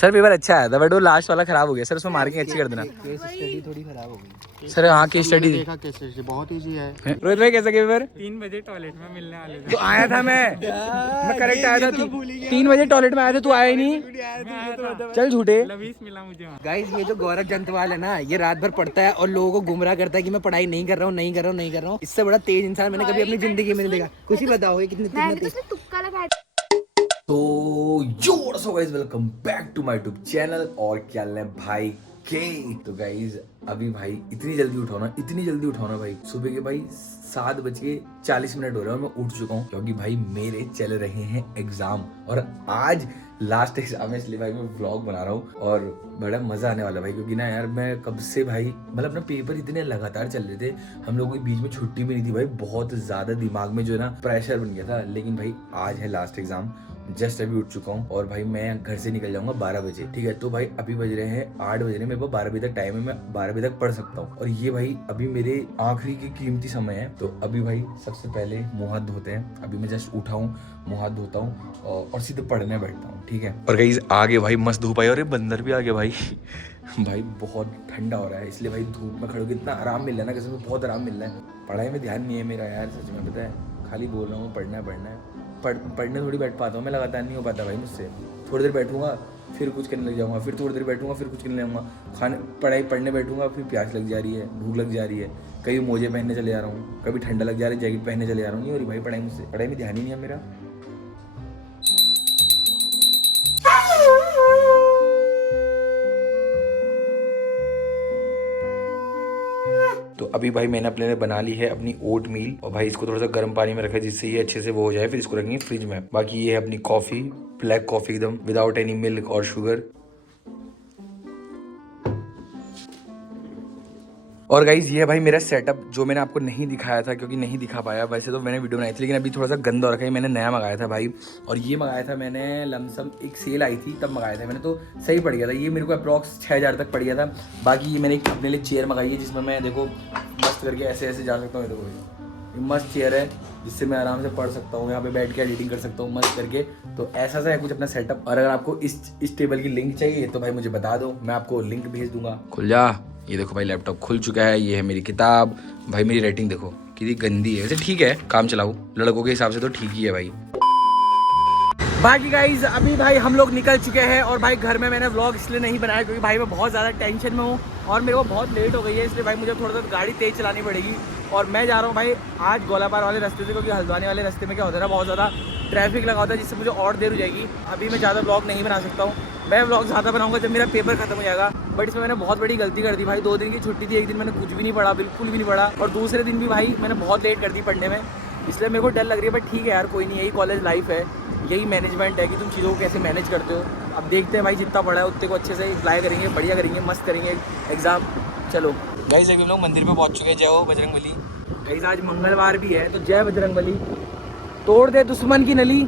Sir paper अच्छा आया था बट वो लास्ट वाला खराब हो गया सर, उसमें मार्किंग अच्छी कर देना। केस स्टडी थोड़ी खराब हो गई सर हाँ केस स्टडी देखा, केस स्टडी बहुत इजी है। रोहित भाई कैसा गया पेपर? 3 बजे टॉयलेट में मिलने वाले थे। तो आया था मैं करेक्ट आया था। 3 बजे टॉयलेट में आया था, तू आया ही नहीं। चल झूठे। लवीस मिला मुझे वहाँ। गाइस ये जो गौरव जंतवाल है ना, ये रात भर पढ़ता है और लोगों को गुमराह करता है कि मैं पढ़ाई नहीं कर रहा हूँ। इससे बड़ा तेज इंसान मैंने कभी अपनी जिंदगी में नहीं देखा। कुछ ही बताओ कितने तेज। तुक्का लगाया। तो yo so guys welcome back to my YouTube channel. और क्या है भाई के तो गाइस अभी भाई इतनी जल्दी उठाओ ना भाई। सुबह के भाई 7:40 हो रहे हैं और मैं उठ चुका हूँ क्योंकि भाई मेरे चल रहे हैं एग्जाम और आज लास्ट एग्जाम है, इसलिए भाई मैं व्लॉग बना रहा हूँ और बड़ा मजा आने वाला भाई। क्योंकि ना यार मैं कब से भाई मतलब अपना पेपर इतने लगातार चल रहे थे, हम लोगों के बीच में छुट्टी भी नहीं थी भाई। बहुत ज्यादा दिमाग में जो है ना प्रेशर बन गया था। लेकिन भाई आज है लास्ट एग्जाम, जस्ट अभी उठ चुका हूँ और भाई मैं घर से निकल जाऊंगा 12 बजे। ठीक है, तो भाई अभी बज रहे हैं 8 बज रहे हैं, मेरे पास 12 बजे तक टाइम है, मैं 12 बजे तक पढ़ सकता हूँ। और ये भाई अभी मेरे आखिरी की कीमती समय है। तो अभी भाई सबसे पहले मुंह हाथ धोते हैं। अभी मैं जस्ट उठा हूँ, मुंह हाथ धोता हूँ और सीधे पढ़ने बैठता हूँ। ठीक है, और गाइस आगे भाई मस्त धूप आई और ये बंदर भी आ गया भाई। भाई बहुत ठंडा हो रहा है, इसलिए भाई धूप में खड़े होकर इतना आराम मिल रहा है ना, कसम से बहुत आराम मिल रहा है। पढ़ाई में ध्यान नहीं है मेरा यार, सच में पता है, खाली बोल रहा हूँ पढ़ना है। पढ़ने थोड़ी बैठ पाता हूँ मैं, लगातार नहीं हो पाता भाई मुझसे। थोड़ी देर बैठूंगा फिर कुछ करने लग जाऊंगा, फिर थोड़ी देर बैठूंगा फिर कुछ करने लगूंगा, पढ़ने बैठूंगा फिर प्यास लग जा रही है, भूख लग जा रही है, कभी मोजे पहनने चले जा रहा हूँ, कभी ठंडा लग जा रहा है जैकेट पहनने चले जा रहा हूँ। नहीं हो रही भाई पढ़ाई मुझसे, पढ़ाई में ध्यान ही नहीं है मेरा। तो अभी भाई मैंने अपने लिए बना ली है अपनी ओट मील और भाई इसको थोड़ा सा गर्म पानी में रखा है जिससे ये अच्छे से वो हो जाए, फिर इसको रखेंगे फ्रिज में। बाकी ये है अपनी कॉफी, ब्लैक कॉफी एकदम विदाउट एनी मिल्क और शुगर। और गाइज ये है भाई मेरा सेटअप जो मैंने आपको नहीं दिखाया था क्योंकि नहीं दिखा पाया। वैसे तो मैंने वीडियो बनाई थी लेकिन अभी थोड़ा सा गंदा हो रखा है। मैंने नया मंगाया था भाई और ये मंगाया था मैंने लमसम एक सेल आई थी तब मंगाया था मैंने, तो सही पड़ गया था। ये मेरे को अप्रॉक्स 6000 तक पड़ गया था। बाकी ये मैंने एक अपने लिए चेयर मंगाई है जिसमें मैं देखो मस्त करके ऐसे ऐसे जा सकता हूँ। देखो ये मस्त चेयर है जिससे मैं आराम से पढ़ सकता हूँ, यहाँ पे बैठ के एडिटिंग कर सकता हूँ मस्त करके। तो ऐसा सा है कुछ अपना सेटअप। और अगर आपको इस टेबल की लिंक चाहिए तो भाई मुझे बता दो, मैं आपको लिंक भेज दूंगा। खुल जा, ये देखो भाई लैपटॉप खुल चुका है। ये है मेरी किताब। भाई मेरी राइटिंग देखो कितनी गंदी है, वैसे ठीक है काम चलाऊ, लड़कों के हिसाब से तो ठीक ही है भाई। बाकी गाइज अभी भाई हम लोग निकल चुके हैं और भाई घर में मैंने व्लॉग इसलिए नहीं बनाया क्योंकि भाई मैं बहुत ज़्यादा टेंशन में हूँ और मेरे को बहुत लेट हो गई है, इसलिए भाई मुझे थोड़ा सा गाड़ी तेज चलानी पड़ेगी। और मैं जा रहा हूँ भाई आज गोलापार वाले रास्ते से, क्योंकि हल्द्वानी वाले रास्ते में क्या होता है ना बहुत ज़्यादा ट्रैफिक लगा होता है जिससे मुझे और देर हो जाएगी। अभी मैं ज़्यादा व्लॉग नहीं बना सकता हूँ, मैं व्लॉग ज़्यादा बनाऊंगा जब मेरा पेपर खत्म हो जाएगा। बट इसमें मैंने बहुत बड़ी गलती कर दी भाई। 2 दिन की छुट्टी थी, एक दिन मैंने कुछ भी नहीं पढ़ा, बिल्कुल भी नहीं पढ़ा, और दूसरे दिन भी भाई मैंने बहुत लेट कर दी पढ़ने में, इसलिए मेरे को डर लग रही है। बट ठीक है यार कोई नहीं, यही कॉलेज लाइफ है, यही मैनेजमेंट है कि तुम चीज़ों को कैसे मैनेज करते हो। अब देखते हैं भाई जितना पढ़ा है उतने को अच्छे से अप्लाई करेंगे, बढ़िया करेंगे, मस्त करेंगे एग्जाम। चलो गाइस अभी हम लोग मंदिर पे पहुंच चुके हैं। जय हो बजरंगबली। गाइस आज मंगलवार भी है तो जय बजरंगबली। तोड़ दे दुश्मन की नली,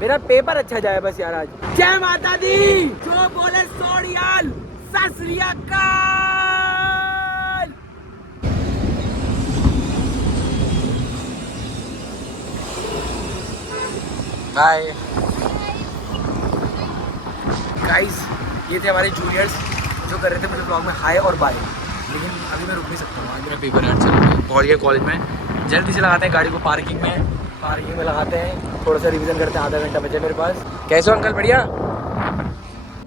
मेरा पेपर अच्छा जाए बस यार आज। जय माता दी, जो बोले सोडियाल, सत श्री अकाल। हाय गाइस, ये थे हमारे जूनियर्स जो कर रहे थे मुझे ब्लॉग में हाय और बाय। लेकिन अभी मैं रुक नहीं सकता हूँ, आज मेरा पेपर यार चल रहा है। पहुँच गया कॉलेज में, जल्दी से लगाते हैं गाड़ी को पार्किंग में लगाते हैं, थोड़ा सा रिवीजन करते हैं, आधा घंटा बचा मेरे पास। कैसे हो अंकल, बढ़िया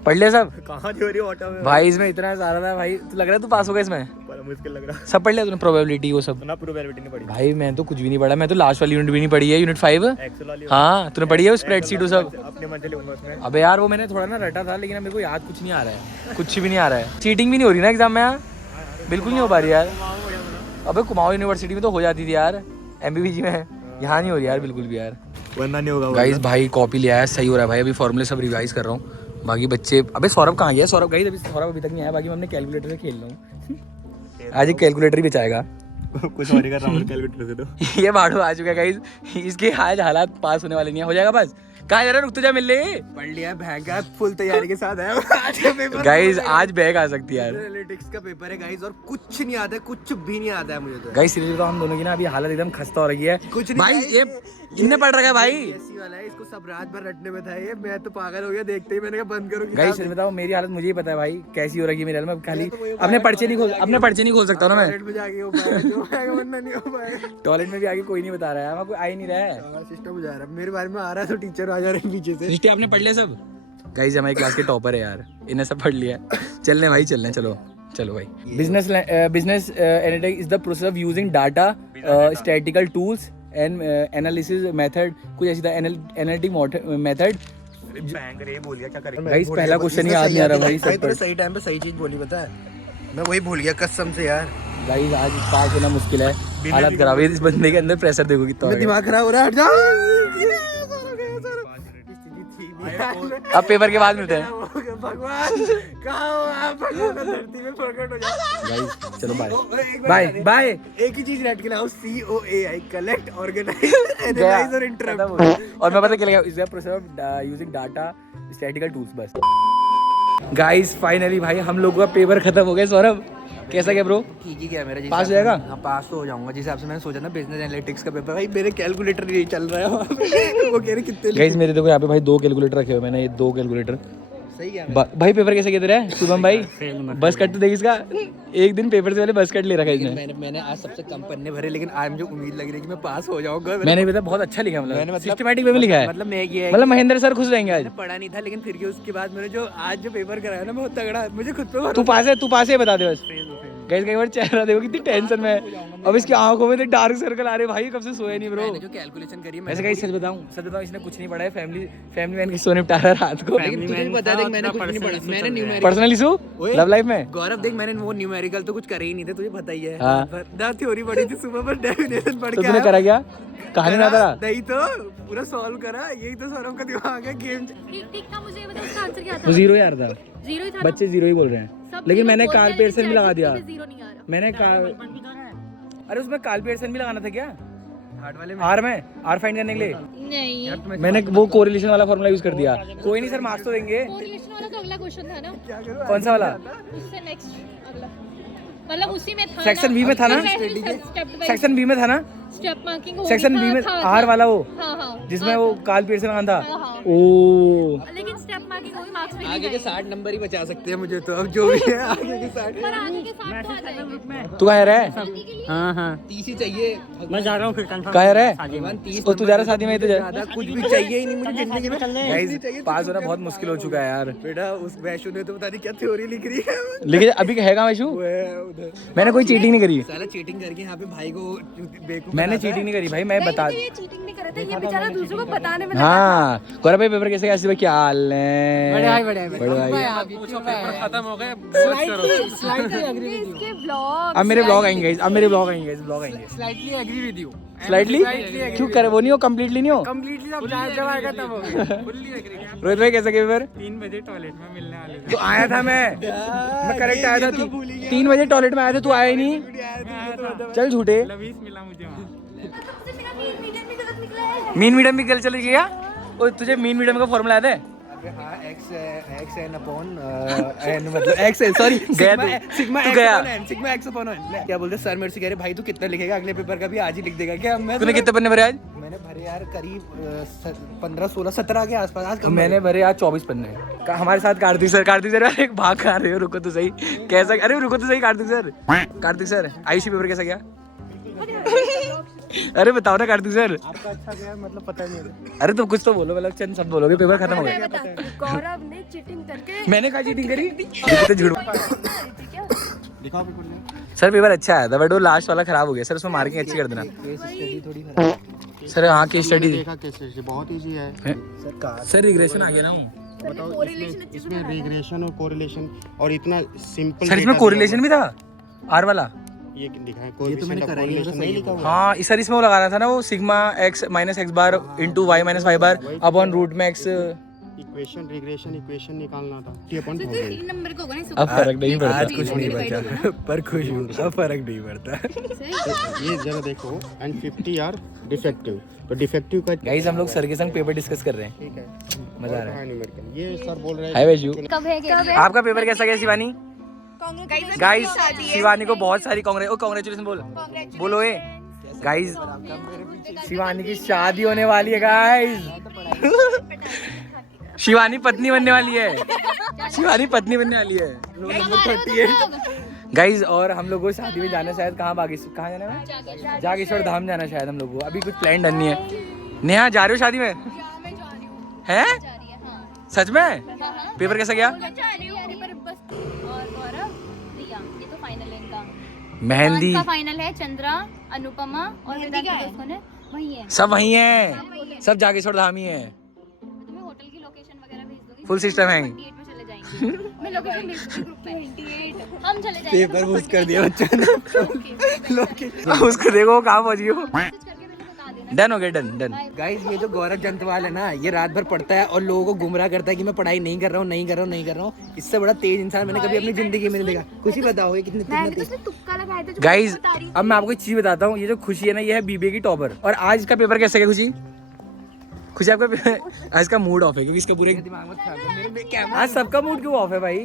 पढ़ लिया सब? कहाँ हो रही ऑटो में भाई इसमें इतना सारा था भाई, तो लग रहा है तू पास हो गया इसमें? मुश्किल लग रहा सब पढ़ लिया तूने? प्रोबेबिलिटी वो सब ना, प्रोबेबिलिटी नहीं पड़ी भाई। मैं तो कुछ भी नहीं पढ़ा, मैं तो लास्ट वाली यूनिट भी नहीं पढ़ी है, यूनिट 5। एक्सेल वाली हाँ तूने पढ़ी है वो स्प्रेडशीट वो सब? अपने मन से लूंगा उसमें। अबे यार वो मैंने थोड़ा ना रटा था लेकिन मेरे को याद कुछ नहीं आ रहा है, कुछ भी नहीं आ रहा है। चीटिंग भी नहीं हो रही ना एग्जाम में यार, बिल्कुल नहीं हो पा रही यार। अबे कुमाऊं यूनिवर्सिटी में तो हो जाती थी यार, MBBG में, यहाँ नहीं हो रही यार बिल्कुल भी यार, वरना नहीं होगा। गाइस भाई कॉपी लिया है, सही हो रहा है भाई। अभी फॉर्मूले सब रिवाइज कर रहा हूँ। बाकी बच्चे, अबे सौरभ कहाँ गया? सौरभ गाइस अभी तक नहीं आया। बाकी मैं अपने कैलकुलेटर से खेल रहा हूँ। आज एक कैलकुलेटर ही बचाएगा। कुछ और कर रहा हूँ कैलकुलेटर से तो। ये बाड़ू आ चुका है गाइस, इसके आज हालात पास होने वाले नहीं है। हो जाएगा बस, कहाँ जा रहा है? रुक तो जा, मिल ले। पढ़ लिया भैंगा, फुल तैयारी के साथ है आज का पेपर। गाइस आज बैग आ सकती है यार। एनालिटिक्स का पेपर है गाइस, और कुछ नहीं आता है, कुछ भी नहीं आता है मुझे तो। गाइस सीरियसली तो हम दोनों की ना अभी हालत एकदम खस्ता हो रही है। कुछ नहीं भाई guys, ये इनने पढ़ रखा है भाई। ऐसी वाला है, इसको सब रात भर रटने में था ये। मैं तो पागल हो गया देखते ही, मैंने कहा बंद करो गाइस सच बताओ, मेरी हालत मुझे ही पता है भाई कैसी हो रही है मेरी हालत। मैं खाली अपने पर्चे नहीं खोल सकता ना मैं। टॉयलेट में जाके हो पाएगा, जो पाएगा वरना नहीं हो पाएगा। टॉयलेट में भी आगे कोई नहीं बता रहा है, वहाँ कोई आ ही नहीं रहा है। सिस्टम हो जा रहा है मेरे बारे में, आ रहा है तो टीचर आ जा रहे हैं पीछे से। सृष्टि आपने पढ़ लिया सब? गाइस हमारी क्लास के टॉपर है यार, इन्हें सब पढ़ लिया है। चलने भाई चलने, चलो चलो भाई। Business analytics is the process of using data, statistical tools and analysis method, कुछ ऐसी था एनालिटिक मेथड। बैंक रे बोल गया, क्या करें? गाइस पहला क्वेश्चन ही याद नहीं आ रहा भाई। सब सही टाइम पे सही चीज बोली, पता है मैं वही भूल गया कसम से यार। गाइस आज पास होना मुश्किल है, हालत खराब है। इस बंदे के अंदर प्रेशर देखो कितना है। दिमाग खराब हो रहा है, हट जा। अब पेपर के बाद मिलते हैं भगवान कहाँ हो आप? भगवान धरती में प्रकट हो जाओ। गाइस। चलो बाय बाय बाय। एक ही चीज रट के लाओ, COAI, कलेक्ट, ऑर्गेनाइज, एनालाइज और इंटरप्ट। और मैं पता क्या is the process of using data statistical tools. बस गाइस फाइनली भाई हम लोगों का पेपर खत्म हो गया। सौरभ कैसा गया ब्रो? ठीक ही क्या मेरा, पास हो जाएगा? हाँ पास तो हो जाऊंगा जिस हिसाब से मैंने सोचा ना। बिजनेस एनालिटिक्स का पेपर भाई, मेरे कैलकुलेटर नहीं चल रहा है वहाँ पे। वो कह रहे कितने गाइस मेरे देखो यहाँ पे भाई 2 कैलकुलेटर रखे हुए मैंने, ये 2 कैलकुलेटर। सही क्या भाई पेपर कैसे किया तेरा शुभम भाई? बस कट तो देख इसका, एक दिन पेपर से पहले बस कट ले रखा है इसने। मैंने आज सबसे कम पन्ने भरे, लेकिन आज मुझे उम्मीद लग रही है कि मैं पास हो जाऊंगा। मैंने भी बहुत अच्छा लिखा, मतलब सिस्टमैटिक वे में लिखा है। मतलब मैं ये मतलब महेंद्र सर खुश रहेंगे आज। मैंने पढ़ा नहीं था, लेकिन फिर भी उसके बाद मैंने जो आज जो पेपर कराया ना, बहुत तगड़ा, मुझे खुद पे तू पास है बता दे बस। गाइस कई बार चेहरा देखो कितनी टेंशन में है। अब इसकी आंखों में तो डार्क सर्कल आ रहे भाई, कब से सोया नहीं ब्रो। मैंने जो कैलकुलेशन करी वैसे गाइस सच बताऊं इसने कुछ नहीं पढ़ा है। फैमिली मैन की सोने निपटा रहा है रात को। लेकिन तुझे बता दे मैंने कुछ नहीं पढ़ा। मैंने numerical personal issue love life में। गौरव देख, मैंने वो न्यूमेरिकल तो कुछ करे ही नहीं थे, तुझे पता ही है। हाँ। ना थ्योरी पढ़ी थी सुबह, पर डेफिनेशन पढ़ तो के तूने करा क्या? कहानी ना करा? नहीं तो पूरा सॉल्व करा। यही तो सौरभ का दिमाग है, गेम ठीक था। मुझे बता उसका आंसर क्या था? वो 0 यार था। 0 ही था। बच्चे 0 ही बोल रहे हैं, लेकिन मैंने कार्ल पियर्सन भी लगा दिया। 0 नहीं आ रहा। मैंने अरे उसमें कार्ल पियर्सन भी लगाना था क्या? हार्ड वाले आर फाइंड करने के लिए नहीं, मैंने वो कोरिलेशन वाला फॉर्मूला यूज कर दिया। कोई नहीं सर, मार्क्स तो देंगे। कोरिलेशन वाला तो अगला क्वेश्चन था ना। कौन सा वाला? उससे नेक्स्ट अगला, मतलब उसी में था। सेक्शन बी में था ना? सेक्शन बी में था ना? स्टेप मार्किंग सेक्शन बी में आर वाला वो, हाँ जिसमें वो कार्ल पियर्सन आना था। हाँ। ओ लेकिन स्टेप मार्किंग होगी, मार्क्स में आगे के 60 नंबर ही बचा सकते हैं मुझे तो, अब जो भी है आगे के 60। पर आगे के साथ तो आ जाएंगे। तू कहाँ रहा है? हाँ 30 ही चाहिए। मैं जा रहा हूँ फिर कहाँ रहा है? 30 तू जा रहा शादी में? तुझे ज्यादा कुछ भी चाहिए ही नहीं मुझे जिंदगी में। गाइस पास होना बहुत मुश्किल हो चुका है यार। बेटा उस वैशु ने तो पता नहीं क्या थ्योरी लिख रही है। लेकिन अभी है कहाँ वैशु? वो है उधर। मैंने कोई चीटिंग नहीं करी। साला चीटिंग करके यहाँ पे भाई को बेवकूफ मैंने चीटिंग नहीं करी भाई, मैं बता। ये चीटिंग नहीं कर रहे थे, ये बेचारा दूसरों को बताने में हाँ गौरव भाई पेपर कैसे गया? क्या हाल है? बड़े भाई खत्म हो गए। इसके व्लॉग। अब मेरे ब्लॉग आएंगे guys, अब मेरे ब्लॉग आएंगे guys, ब्लॉग आएंगे। Slightly agree with you. Slightly क्यों करे? वो नहीं हो, कंप्लीटली नहीं हो। कंप्लीटली अब जब आएगा तब होगा। Fully agree. रोहित भाई कैसा गया पेपर? 3 बजे टॉयलेट में मिलने वाले थे। तो आया था मैं करेक्ट आया था। 3 बजे टॉयलेट में आया था, तू आया ही नहीं। चल झूठे। लवीस मिला मुझे वहाँ। मीन मीडियम भी गल चली गया। और तुझे मीन मीडियम का फॉर्मूला याद है? हाँ x n अपॉन n, मतलब x सॉरी गया सिग्मा तू x गया। Upon n, sigma x upon n। क्या बोलते सर मेरे से कह रहे भाई तू कितना लिखेगा अगले पेपर का भी आज ही लिख देगा क्या? मैं तूने कितने पन्ने भरे आज? मैंने भरे यार करीब 15 16 17 के आसपास। आज कम मैंने भरे आज 24 पन्ने। हमारे साथ कार्तिक सर एक भाग खा रहे हो। रुको तो सही, कैसा? अरे रुको तो सही कार्तिक सर आयुषी पेपर कैसा गया? अरे बताओ ना कार्तिक सर। आपका अच्छा गया मतलब पता नहीं। अरे तुम कुछ तो बोलो, मतलब चंद शब्द बोलोगे, पेपर खत्म हो मैं गया। बताती हूँ, गौरव ने चीटिंग करके मैंने कहा चीटिंग करी? तो झूठ। दिखाओ पेपर। सर पेपर अच्छा आया था, बट वो लास्ट वाला खराब हो गया। सर उसमें मार्किंग अच्छी कर देना। केस स्टडी थोड़ी खराब। सर हाँ केस स्टडी। देखा कैसे? बहुत इजी है। सर का सर रिग्रेशन आ गया ना। बताओ इसमें रिग्रेशन और कोरिलेशन और इतना सिंपल। सर इसमें कोरिलेशन भी था आर वाला। ये दिखाएं ये तो कोरिलेशन मैंने का कराई है, कोरिलेशन नहीं लिखा हुआ। हाँ सर इसमें वो लगाना था ना, वो sigma x minus x bar into y minus y bar upon root में x इक्वेशन रिग्रेशन इक्वेशन निकालना था 50,000 नंबर का होगा ना अब फर्क नहीं पड़ता। आज कुछ नहीं बचा पर खुश हूँ, अब फर्क नहीं पड़ता। ये जरा देखो एंड 50 आर डिफेक्टिव, तो डिफेक्टिव का गाइस हम लोग सर के संग पेपर डिस्कस कर रहे हैं, ठीक है, मजा आ रहा है। न्यूमेरिकल ये सर बोल रहे हाय वैजू, कब है आपका पेपर कैसा गया शिवानी? गाइस शिवानी को बहुत सारी कांग्रेचुलेशन बोलो ए गाइस, शिवानी की शादी होने वाली है गाइस। शिवानी पत्नी बनने वाली है, शिवानी पत्नी बनने वाली है गाइस। और हम लोग को शादी में जाना, शायद कहाँ जाना है? जागेश्वर धाम जाना शायद हम लोग को। अभी कुछ प्लान डन नहीं है। नेहा जा रहे हो शादी में? हैं? सच में? पेपर कैसा गया? मेहंदी का फाइनल है, चंद्रा, अनुपमा और वही है। सब वही है, सब जागेश्वर धाम ही है। तुम्हें होटल की लोकेशन वगैरह भेज दूंगी। फुल सिस्टम है। 28 में चले जाएंगे। मैं लोकेशन भेज दूंगी ग्रुप पे। 28 हम चले जाएंगे। पेपर बूस्ट कर दिया बच्चों ने। उसको देखो कहाँ पहुंच गई हो। मैसेज करके मेरे को बता देना। डन हो गया, डन। गाइस ये जो गौरव जंतवाल है ना, ये रात भर पढ़ता है और लोगों को गुमराह करता है कि मैं पढ़ाई नहीं कर रहा हूँ। इससे बड़ा तेज इंसान मैंने कभी अपनी जिंदगी में नहीं देखा। कुछ ही बताओ ये कितने तेज। तुक्का लगाया था। गाइज अब मैं आपको एक चीज बताता हूँ, ये जो खुशी है ना, ये है बीबीए की टॉपर। और आज का पेपर कैसे गया खुशी? खुशी आपका आज इसका मूड ऑफ है क्योंकि इसका पूरे दिमाग मत खराब कर मेरे कैमरा। आज सबका मूड क्यों ऑफ है भाई?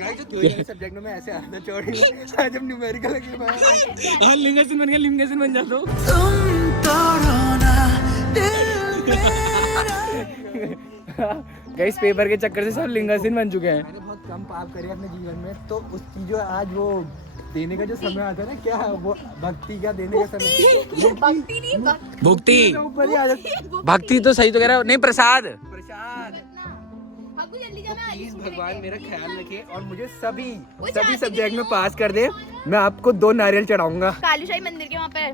गाइस जो थ्योरी सब्जेक्ट में मैं ऐसे आता चौड़ी आज हम न्यूमेरिकल के बाद हाँ लिंगासन बन गया, लिंगासन बन जा तो। गाइस पेपर के चक्कर से सब लिंगासन बन चुके हैं। मैंने बहुत कम पाप करे अपने जीवन में, तो उसकी जो आज वो देने का जो समय आता है ना, क्या वो भक्ति का देने का समय, भक्ति ऊपर ही आ जाती भक्ति तो सही तो कह रहा हो। नहीं प्रसाद। प्रसाद। जल्दी जाना। प्लीज भगवान मेरा ख्याल रखे और मुझे सभी सब्जेक्ट में पास कर दे। मैं आपको 2 नारियल चढ़ाऊंगा। कालूशाही मंदिर के वहाँ पे।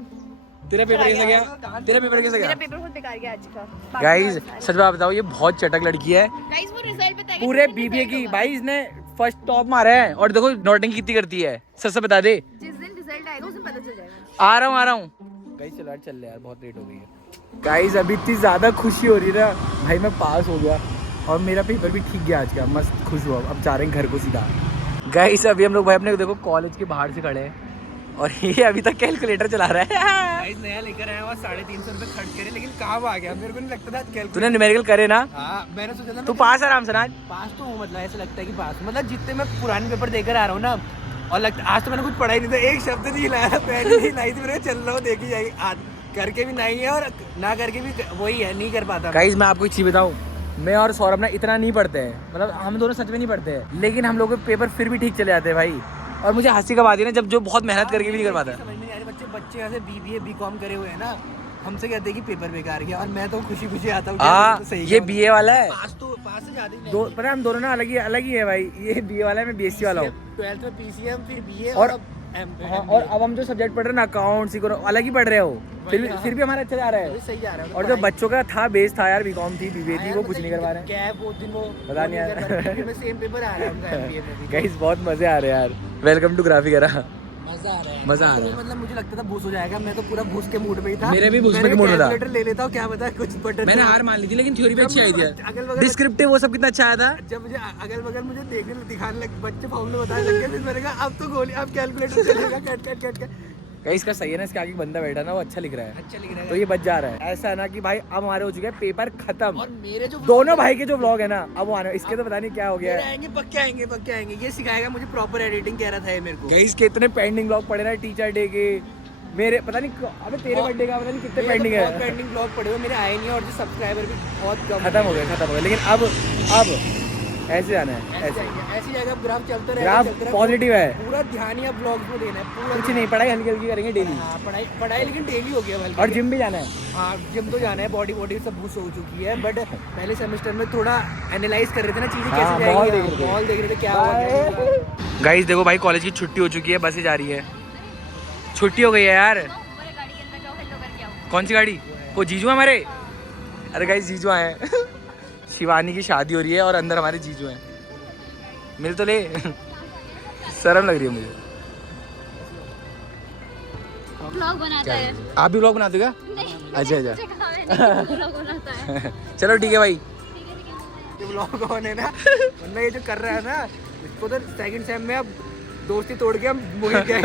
तेरा पेपर कैसा गया? तेरा पेपर कैसा गया? मेरा पेपर बहुत बेकार गया आज का। गाइस सच बात बताओ, ये बहुत चटक लड़की है। गाइस वो रिजल्ट बताएगा। पूरे बीबीए की भाई इसने फर्स्ट टॉप मारा है। और देखो नोटिंग कितनी करती है, सच बता दे। जिस दिन रिजल्ट आएगा उस दिन पता चल जाएगा। आ रहा हूँ। गाइस चलो यार चल रहे यार, बहुत लेट हो गई है। गाइस अभी इतनी ज्यादा खुशी हो रही है ना भाई, मैं पास हो गया और मेरा पेपर भी ठीक गया आज का। मस्त खुश हुआ। अब जा रहे हैं घर को सीधा। गाइस अभी हम लोग भाई अपने देखो कॉलेज के बाहर से खड़े हैं और ये अभी तक कैलकुलेटर चला रहा है। गाइस नया लेकर आया हुआ 350 रुपए खर्च करे, लेकिन काम आ गया। मेरे को नहीं लगता था कैलकुलेटर। तूने न्यूमेरिकल करे ना? हाँ मैंने सोचा था तू पास आराम से ना। पास तो हूँ, मतलब ऐसा लगता है कि पास, मतलब जितने मैं पुराने पेपर देकर आ रहा हूँ ना, और लगता आज तो मैंने कुछ पढ़ा ही नहीं था, एक शब्द नहीं लाया, पेन नहीं लाई थी, मेरे चल रहा हूँ देखी जाएगी। आज करके भी नहीं है और ना करके भी वही है, नहीं कर पाता। गाइस मैं आपको एक चीज बताऊं, मैं और सौरभ ना इतना नहीं पढ़ते हैं, मतलब हम दोनों सच में नहीं पढ़ते हैं, लेकिन हम लोग के पेपर फिर भी ठीक चले जाते हैं भाई। और मुझे हंसी कब आती है ना जब जो बहुत मेहनत करके भी नहीं कर पाता। समझ में नहीं आ रही, बच्चे यहाँ से बीबीए बीकॉम करे हुए हैं ना, हमसे कहते हैं कि पेपर बेकार गया, और मैं तो खुशी खुशी आता हूँ। हाँ ये बीए वाला है। पास से ज्यादा ही दो पता है हम दोनों ना अलग ही है भाई। ये बीए वाला है, मैं बीएससी वाला हूँ। 12th में पीसीएम, फिर बीए और और अब हम जो सब्जेक्ट पढ़ रहे हैं ना, अकाउंट्स अलग ही पढ़ रहे हो, फिर भी हमारा अच्छा जा रहा है। सही जा रहा है। और जो बच्चों का था बेस था यार, बीकॉम थी, बीबीए थी, वो कुछ नहीं करवा रहे हैं। क्या है वो दिन वो पता नहीं यार। में सेम पेपर आ रहा है उनका एमबीए में भी। गाइस बहुत मजे आ रहे हैं यार। Welcome to graphic. मजा आ रहा है, मजा आ रहा है। मतलब मुझे लगता था बूस हो जाएगा, मैं तो पूरा बूस के मूड में ही था। मेरे भी बूस के मूड में था। कैलकुलेटर ले लेता हूँ, क्या पता कुछ बटन। मैंने हार मान ली थी, लेकिन थ्योरी भी अच्छी आई थी अगल यार। बगल डिस्क्रिप्टिव वो सब कितना अच्छा आया था। जब मुझे अगल बगल मुझे दिखाने लगे बच्चे, फॉर्मूले बताने लगे, फिर मैंने कहा अब तो गोली, अब कैलकुलेटर चलेगा। कट गाइस इसका सही है ना, इसके आगे बंदा बैठा ना वो अच्छा लिख रहा है, अच्छा लिख रहा है। तो ये बच जा रहा है। ऐसा है ना कि भाई अब हमारे हो चुके हैं पेपर खत्म। और मेरे जो दोनों भाई के जो व्लॉग है ना, अब वो आने, इसके तो पता नहीं क्या हो गया है। आएंगे, पक्के आएंगे। ये सिखाएगा मुझे प्रॉपर एडिटिंग, कह रहा था ये मेरे को। गाइस कितने पेंडिंग व्लॉग पड़े ना टीचर डे के, मेरे पता नहीं, अबे तेरे बर्थडे का पता नहीं कितने पेंडिंग है। पेंडिंग ब्लॉग पड़े हुए मेरे आए नहीं, और जो सब्सक्राइबर भी बहुत कम खत्म हो गए। लेकिन अब ऐसे जाना है, ऐसी जगह ग्राफ चलता रहेगा। ग्राफ पॉजिटिव है, पूरा ध्यान ही ब्लॉग्स में देना है पूरा। कुछ नहीं, पढ़ाई हल्की करेंगे डेली। हाँ, पढ़ाई लेकिन डेली हो गया बल्कि। और जिम भी जाना है। हाँ जिम तो जाना है, बॉडी सब बूस्ट हो चुकी है, बट पहले सेमेस्टर में थोड़ा एनालाइज कर रहे थे ना चीजें कैसे हाँ, जाएगी, माहौल देख रहे थे क्या हुआ। गाइस देखो भाई कॉलेज की छुट्टी हो चुकी है, बसें जा रही है, छुट्टी हो गई है यार। कौन सी गाड़ी? वो जीजू हमारे। अरे गाइस जीजू आए हैं। शिवानी की शादी हो रही है और अंदर हमारे जीजू हैं। मिल तो ले। शर्म लग रही है मुझे। व्लॉग बनाता है। आप भी व्लॉग बनाते हो क्या? नहीं। अच्छा व्लॉग बनाता है। चलो ठीक है भाई। ये ब्लॉग ऑन है ना, वरना ये जो कर रहा है ना इसको तो सेकंड सेम में अब दोस्ती तोड़ के हम मोहित गैंग